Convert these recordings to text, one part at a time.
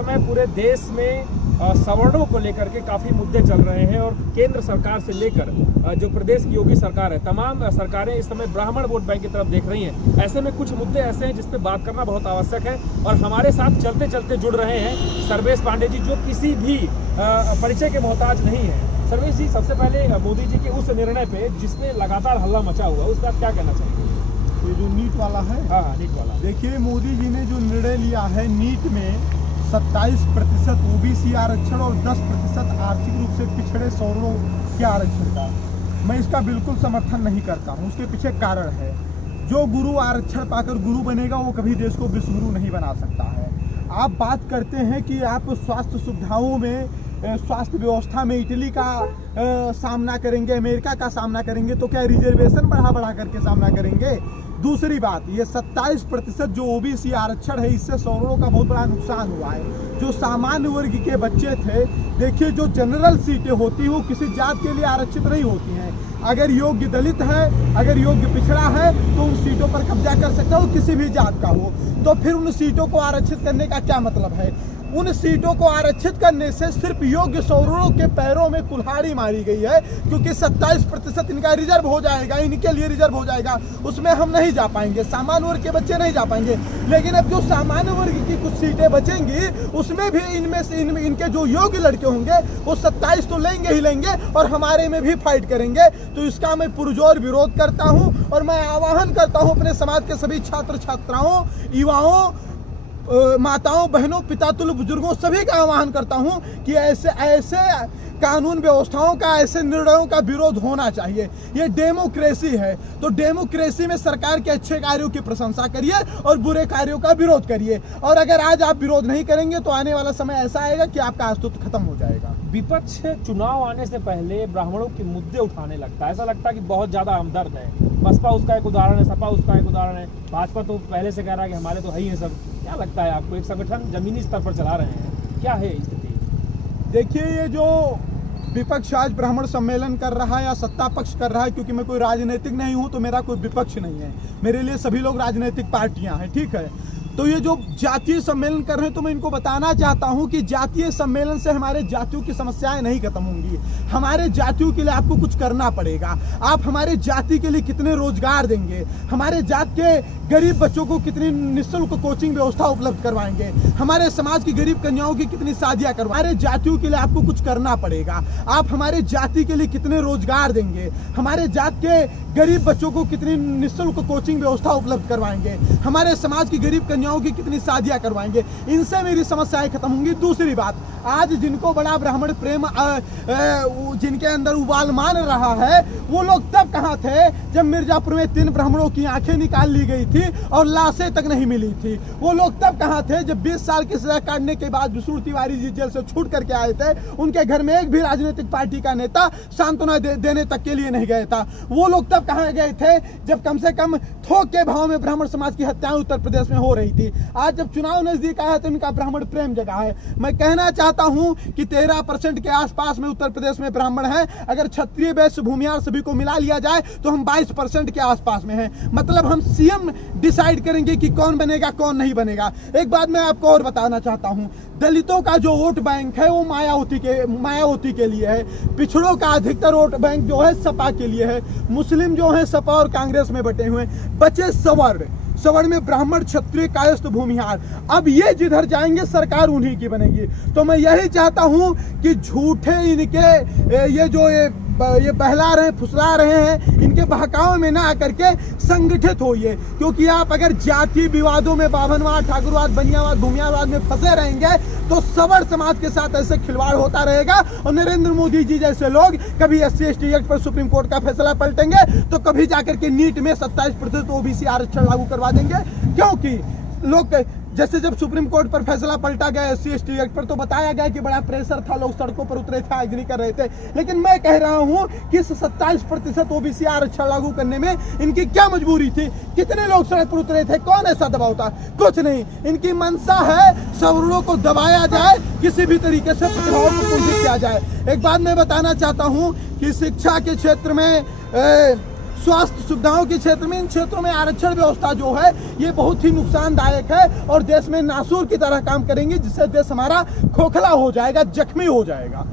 समय पूरे देश में सवर्णों को लेकर के काफी मुद्दे चल रहे हैं और केंद्र सरकार से लेकर जो प्रदेश की योगी सरकार है, तमाम सरकारें इस समय ब्राह्मण वोट बैंक की तरफ देख रही हैं। ऐसे में कुछ मुद्दे ऐसे हैं जिस पे बात करना बहुत आवश्यक है और हमारे साथ चलते चलते जुड़ रहे हैं सर्वेश पांडे जी, जो किसी भी परिचय के मोहताज नहीं है। सर्वेश जी, सबसे पहले मोदी जी के उस निर्णय पे जिसने लगातार हल्ला मचा हुआ है, उस पर आप क्या कहना चाहेंगे? ये जो नीट वाला है, हाँ, नीट वाला। देखिए, मोदी जी ने जो निर्णय लिया है नीट में 27% ओबीसी आरक्षण और 10% आर्थिक रूप से पिछड़े सवर्णों के आरक्षण का, मैं इसका बिल्कुल समर्थन नहीं करता हूँ। उसके पीछे कारण है, जो गुरु आरक्षण पाकर गुरु बनेगा वो कभी देश को विश्वगुरु नहीं बना सकता है। आप बात करते हैं कि आप स्वास्थ्य सुविधाओं में, स्वास्थ्य व्यवस्था में इटली का सामना करेंगे, अमेरिका का सामना करेंगे, तो क्या रिजर्वेशन बढ़ा करके सामना करेंगे? दूसरी बात, ये 27% जो ओबीसी आरक्षण है, इससे सवर्णों का बहुत बड़ा नुकसान हुआ है। जो सामान्य वर्ग के बच्चे थे, देखिए, जो जनरल सीटें होती हैं वो किसी जात के लिए आरक्षित नहीं होती हैं। अगर योग्य दलित है, अगर योग्य पिछड़ा है, तो उन सीटों पर कब्जा कर सकता है, वो किसी भी जात का हो। तो फिर उन सीटों को आरक्षित करने का क्या मतलब है? उन सीटों को आरक्षित करने से सिर्फ योग्य सवर्णों के पैरों में कुल्हाड़ी मारी गई है, क्योंकि 27% इनका रिजर्व हो जाएगा, इनके लिए रिजर्व हो जाएगा, उसमें हम नहीं जा पाएंगे, सामान्य वर्ग के बच्चे नहीं जा पाएंगे। लेकिन अब जो सामान्य वर्ग की कुछ सीटें बचेंगी, उसमें भी इनमें से इनके जो योग्य लड़के होंगे वो 27 तो लेंगे ही लेंगे और हमारे में भी फाइट करेंगे। तो इसका मैं पुरजोर विरोध करता हूँ और मैं आह्वान करता हूँ अपने समाज के सभी छात्र छात्राओं, युवाओं, माताओं, बहनों, पिता तुल्य बुजुर्गों, सभी का आह्वान करता हूं कि ऐसे कानून व्यवस्थाओं का, ऐसे निर्णयों का विरोध होना चाहिए। ये डेमोक्रेसी है, तो डेमोक्रेसी में सरकार के अच्छे कार्यों की प्रशंसा करिए और बुरे कार्यों का विरोध करिए। और अगर आज आप विरोध नहीं करेंगे तो आने वाला समय ऐसा आएगा कि आपका अस्तित्व खत्म हो जाएगा। विपक्ष चुनाव आने से पहले ब्राह्मणों के मुद्दे उठाने लगता है, ऐसा लगता है कि बहुत ज्यादा हमदर्द है। बसपा उसका एक उदाहरण है, सपा उसका एक उदाहरण है, भाजपा तो पहले से कह रहा है कि हमारे तो है ही है सब। क्या लगता है आपको, एक संगठन जमीनी स्तर पर चला रहे हैं, क्या है स्थिति? देखिए, ये जो विपक्ष आज ब्राह्मण सम्मेलन कर रहा है या सत्ता पक्ष कर रहा है, क्योंकि मैं कोई राजनीतिक नहीं हूं तो मेरा कोई विपक्ष नहीं है, मेरे लिए सभी लोग राजनीतिक पार्टियां हैं, ठीक है। तो ये जो जातीय सम्मेलन कर रहे हैं, तो मैं इनको बताना चाहता हूं कि जातीय सम्मेलन से हमारे जातियों की समस्याएं नहीं खत्म होंगी। हमारे जातियों के लिए आपको कुछ करना पड़ेगा। आप हमारे जाति के लिए कितने रोजगार देंगे, हमारे जात के गरीब बच्चों को कितनी निःशुल्क कोचिंग व्यवस्था उपलब्ध करवाएंगे, हमारे समाज की गरीब कन्याओं की कितनी शादियां करवाएंगे। हमारे जातियों के लिए आपको कुछ करना पड़ेगा। आप हमारे जाति के लिए कितने रोजगार देंगे, हमारे जात के गरीब बच्चों को कितनी निःशुल्क कोचिंग व्यवस्था उपलब्ध करवाएंगे, हमारे समाज की गरीब कन्याओं की कितनी शादियां करवाएंगे। इनसे मेरी समस्याएं खत्म होंगी। दूसरी बात, आज जिनको बड़ा ब्राह्मण प्रेम जिनके अंदर उबाल मान रहा है, वो लोग तब कहां थे जब मिर्जापुर में 3 ब्राह्मणों की आंखें निकाल ली गई थी और लाशें तक नहीं मिली थी। वो लोग तब कहां थे जब 20 साल की सजा काटने के बाद विष्णु तिवारी जी जेल से छूट करके आए थे, उनके घर में एक भी राजनीतिक पार्टी का नेता सांत्वना देने तक के लिए नहीं गया था। वो लोग तब कहां गए थे जब कम से कम थोक के भाव में ब्राह्मण समाज की हत्याएं उत्तर प्रदेश में हो रही थी। आज जब चुनाव नजदीक आया तो इनका ब्राह्मण प्रेम जगा है। मैं कहना चाहता हूं कि 13% के आसपास में उत्तर प्रदेश में ब्राह्मण है। अगर क्षत्रिय, वैश्य, भूमिहार सभी को मिला लिया जाए तो हम 22% के आसपास में हैं। मतलब हम सीएम डिसाइड करेंगे कि कौन बनेगा कौन नहीं बनेगा। एक बात मैं आपको और बताना चाहता हूं, दलितों का जो वोट बैंक है वो मायावती के लिए है। पिछड़ों का अधिकतर वोट बैंक जो है सपा के लिए है। मुस्लिम जो है सपा और कांग्रेस में बटे हुए। बचे सवर्ण में ब्राह्मण, क्षत्रिय, कायस्थ, भूमिहार। अब ये जिधर जाएंगे सरकार उन्हीं की बनेगी। तो मैं यही चाहता हूं कि झूठे इनके ये बहला रहे, फुसला रहे हैं, इनके बहकाव में ना आकर के संगठित होइए। क्योंकि आप अगर जाति विवादों में, बाभनवाद, ठाकुरवाद, बनियावाद, भूमियावाद में फंसे रहेंगे तो सवर्ण समाज के साथ ऐसे खिलवाड़ होता रहेगा। और नरेंद्र मोदी जी जैसे लोग कभी SC/ST एक्ट पर सुप्रीम कोर्ट का फैसला पलटेंगे तो कभी जाकर के नीट में 27% ओबीसी आरक्षण लागू करवा देंगे। क्योंकि लोग जैसे जब सुप्रीम कोर्ट पर फैसला पलटा गया SC/ST एक्ट पर, तो बताया गया कि बड़ा प्रेशर था, लोग सड़कों पर उतरे थे, आगजनी कर रहे थे। लेकिन मैं कह रहा हूं कि इस 27% ओबीसी आरक्षण लागू करने में इनकी क्या मजबूरी थी? कितने लोग सड़क पर उतरे थे? कौन ऐसा दबाव था? कुछ नहीं। इनकी मंशा है सवर्णों को दबाया जाए, किसी भी तरीके से प्रतिभाओं को कुंठित किया जाए। एक बात मैं बताना चाहता हूं कि शिक्षा के क्षेत्र में स्वास्थ्य सुविधाओं के क्षेत्र में, इन क्षेत्रों में आरक्षण व्यवस्था जो है ये बहुत ही नुकसानदायक है और देश में नासूर की तरह काम करेंगे, जिससे देश हमारा खोखला हो जाएगा, जख्मी हो जाएगा।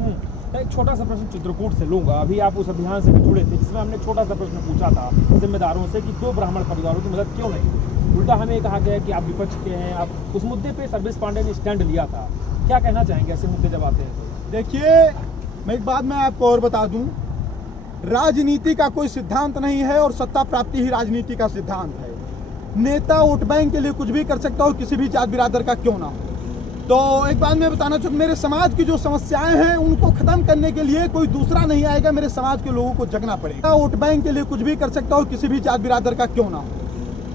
एक छोटा सा प्रश्न चित्रकूट से लूंगा। अभी आप उस अभियान से भी जुड़े थे जिसमें हमने छोटा सा प्रश्न पूछा था जिम्मेदारों से कि 2 ब्राह्मण परिवारों की मदद क्यों नहीं। उल्टा हमें कहा गया कि आप विपक्ष के हैं। आप उस मुद्दे पे सर्विस पांडे ने स्टैंड लिया था। क्या कहना चाहेंगे ऐसे मुद्दे जब आते हैं तो? देखिए, मैं एक बात मैं आपको और बता दूं, राजनीति का कोई सिद्धांत नहीं है और सत्ता प्राप्ति ही राजनीति का सिद्धांत है। नेता वोट बैंक के लिए कुछ भी कर सकता हो, किसी भी जात बिरादर का क्यों ना हो। तो एक बात मैं बताना चाहूँ, मेरे समाज की जो समस्याएं हैं उनको खत्म करने के लिए कोई दूसरा नहीं आएगा, मेरे समाज के लोगों को जगना पड़ेगा। वोट बैंक के लिए कुछ भी कर सकता हो, किसी भी जात बिरादर का क्यों ना हो।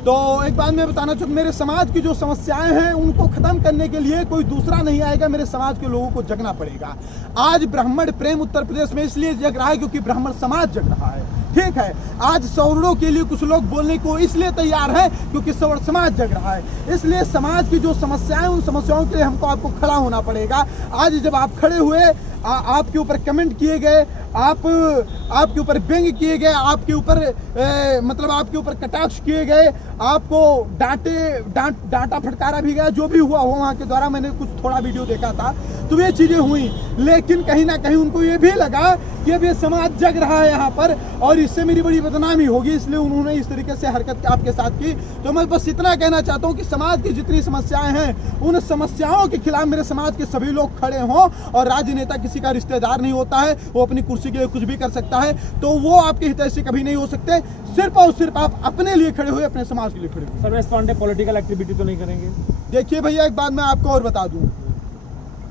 तो एक बात मैं बताना चाहूँ, मेरे समाज की जो समस्याएं हैं उनको खत्म करने के लिए कोई दूसरा नहीं आएगा, मेरे समाज के लोगों को जगना पड़ेगा। आज ब्राह्मण प्रेम उत्तर प्रदेश में इसलिए जग रहा है क्योंकि ब्राह्मण समाज जग रहा है, ठीक है। आज सवर्णों के लिए कुछ लोग बोलने को इसलिए तैयार है क्योंकि सवर्ण समाज जग रहा है। इसलिए समाज की जो समस्याएं, उन समस्याओं के लिए आपको खड़ा होना पड़ेगा। आज जब आप खड़े हुए, आपके ऊपर कमेंट किए गए, आपके ऊपर व्यंग किए गए, आपके ऊपर मतलब आपके ऊपर कटाक्ष किए गए, आपको डांटा फटकारा भी गया, जो भी हुआ हो वहाँ के द्वारा, मैंने कुछ थोड़ा वीडियो देखा था, तो ये चीजें हुई। लेकिन कहीं ना कहीं उनको ये भी लगा कि अब ये समाज जग रहा है यहाँ पर और इससे मेरी बड़ी बदनामी होगी, इसलिए उन्होंने इस तरीके से हरकत आपके साथ की। तो मैं बस इतना कहना चाहता हूँ कि समाज की जितनी समस्याएं हैं, उन समस्याओं के खिलाफ मेरे समाज के सभी लोग खड़े हों। और राजनेता किसी का रिश्तेदार नहीं होता है, वो अपनी कुर्सी के लिए कुछ भी कर सकता है, तो वो आपके हितैषी कभी नहीं हो सकते। सिर्फ और सिर्फ आप अपने लिए खड़े हुए, अपने समाज के लिए खड़े हुए। सर्वेश पांडे पॉलिटिकल एक्टिविटी तो नहीं करेंगे? देखिए भैया, एक बात मैं आपको और बता दूं,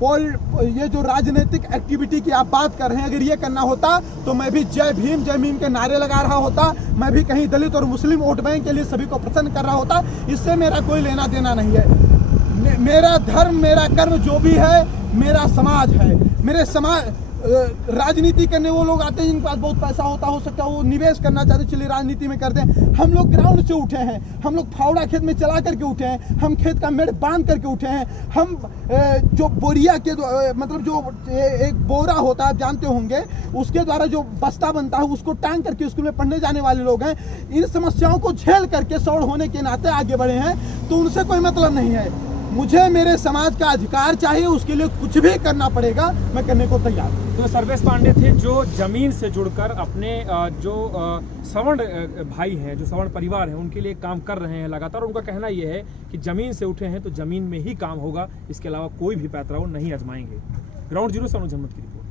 ये जो राजनीतिक एक्टिविटी की आप बात कर रहे हैं, अगर ये करना होता तो मैं भी जय भीम के नारे लगा रहा होता, मैं भी कहीं दलित और मुस्लिम वोट बैंक के लिए सभी को प्रसन्न कर रहा होता। इससे मेरा कोई लेना देना नहीं है। मेरा धर्म, मेरा कर्म जो भी है, मेरा समाज है। मेरे समाज, राजनीति करने वो लोग आते हैं जिनके पास बहुत पैसा हो सकता है वो निवेश करना चाहते, चलिए राजनीति में कर दें। हम लोग ग्राउंड से उठे हैं, हम लोग फावड़ा खेत में चला करके उठे हैं, हम खेत का मेड़ बांध करके उठे हैं। हम जो बोरिया के मतलब जो एक बोरा होता है, आप जानते होंगे, उसके द्वारा जो बस्ता बनता है उसको टांग करके स्कूल में पढ़ने जाने वाले लोग हैं। इन समस्याओं को झेल करके सौड़ होने के नाते आगे बढ़े हैं, तो उनसे कोई मतलब नहीं है। मुझे मेरे समाज का अधिकार चाहिए, उसके लिए कुछ भी करना पड़ेगा, मैं करने को तैयार हूँ। तो सर्वेश पांडे थे जो जमीन से जुड़कर अपने जो सवर्ण भाई हैं, जो सवर्ण परिवार हैं, उनके लिए काम कर रहे हैं लगातार। उनका कहना यह है कि जमीन से उठे हैं तो जमीन में ही काम होगा, इसके अलावा कोई भी पैतराव नहीं आजमाएंगे। ग्राउंड जीरो से अनुज अहमद की रिपोर्ट।